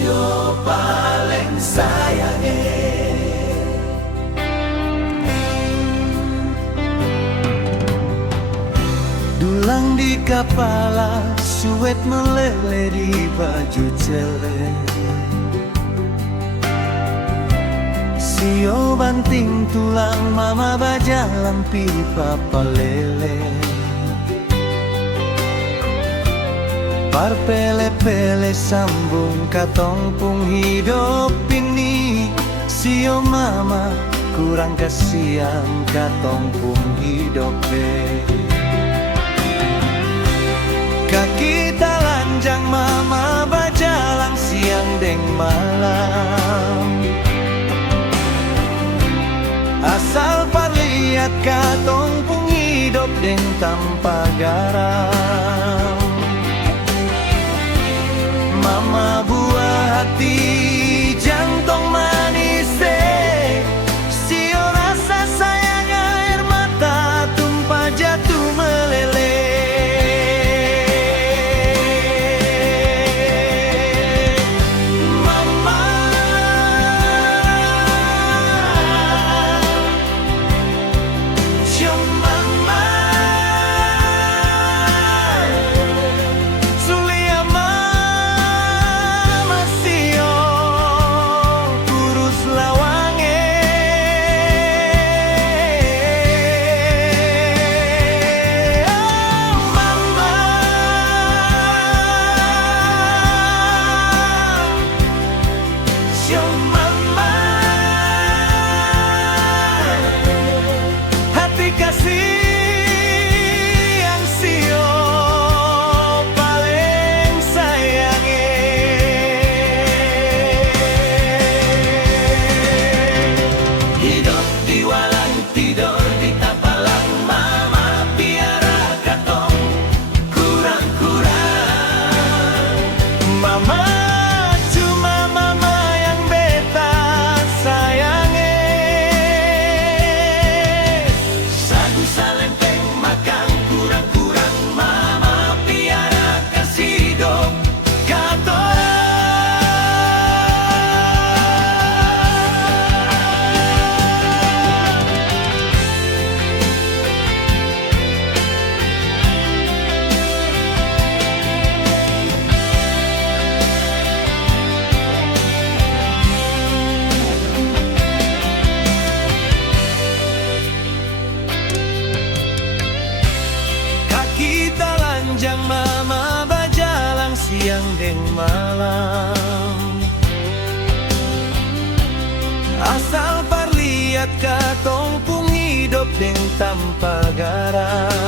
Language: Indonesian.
Jo paling sayange. Dulang di kepala, suet meleleh di baju celek. Sio banting tulang, mama bajalan pipa palele. Par pele-pele sambung katong pung hidup ini. Sio mama kurang kasihan katong pung hidup Kaki talanjang mama bajalang siang deng malam. Asal parlihat katong pung hidup deng tanpa garam. Mama buah hati jantung manis Sio rasa sayang air mata tumpah jatuh meleleh. Mama Sio mama Sulia mama Sio kurus lawange. Oh mama Sio mama hati kasih yang Sio paling sayange. Hidup di walang tidur di tapalang mama piara katong kurang-kurang. Mama cuma mama yang beta sayange. Sagu salempeng makan kurang-kurang mama piara kasih hidup katorang. Kaki talanjang mama bajalang siang deng malam. Asal parlihat katong pung hidup deng tanpa garam.